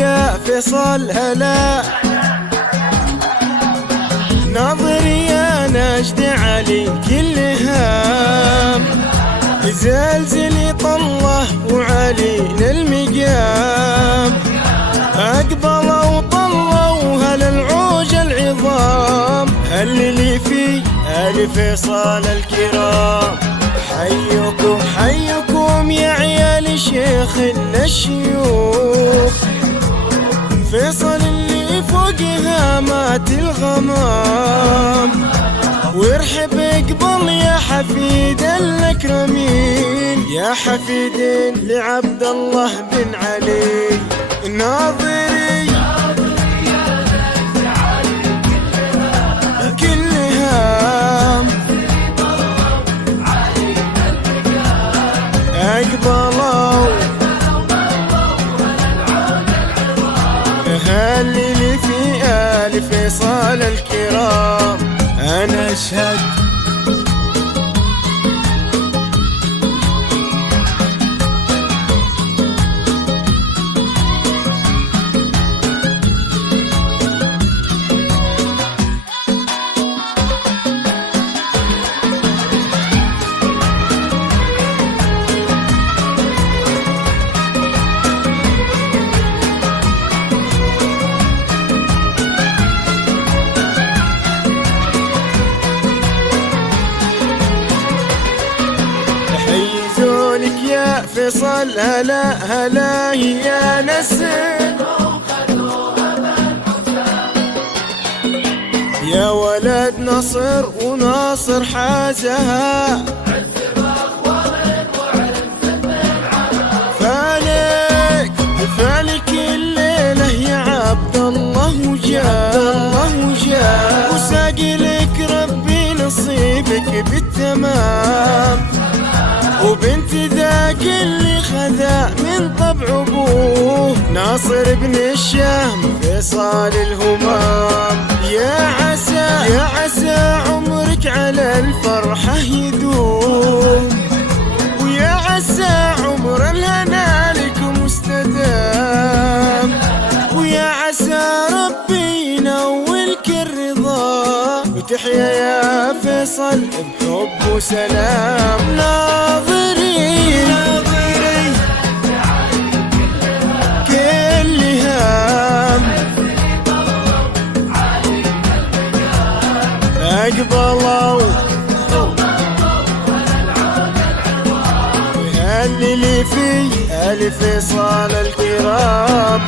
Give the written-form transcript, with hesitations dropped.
يا فيصل هلا، ناظري يا نجد علي كل هام، زلزل طله وعلينا المقام، أقبلوا طلوا هل العوج العظام، هل اللي في آل فيصل الكرام. حيكم حيكم يا عيال شيخنا الشيوخ، فيصل اللي فوقها مات الغمام، وارحب اقبل يا حفيد الأكرمين، يا حفيد لعبد الله بن علي ناظري كل هام، أقبلوا هل اللي في آل فيصل الكرام. أنا أشهد حيزولك يا فيصل هلا هلا يا نسر، يا ولد نصر وناصر حازها، فالك فالك الليلة يا عبد الله وجاه، وساقي لك ربي نصيبك بالتمام، وبنت ذاك اللي خذا من طبع ابوه، ناصر بن الشام فيصل الهمام. يا عسى عمرك على الفرحة يدوم، ويا عسى عمر الهنا لك مستدام، ويا عسى ربي ينولك الرضا، وتحيا يا فيصل بحب وسلام. ناظري كل هام، أقبلوا هل اللي في آل فيصل الكرام.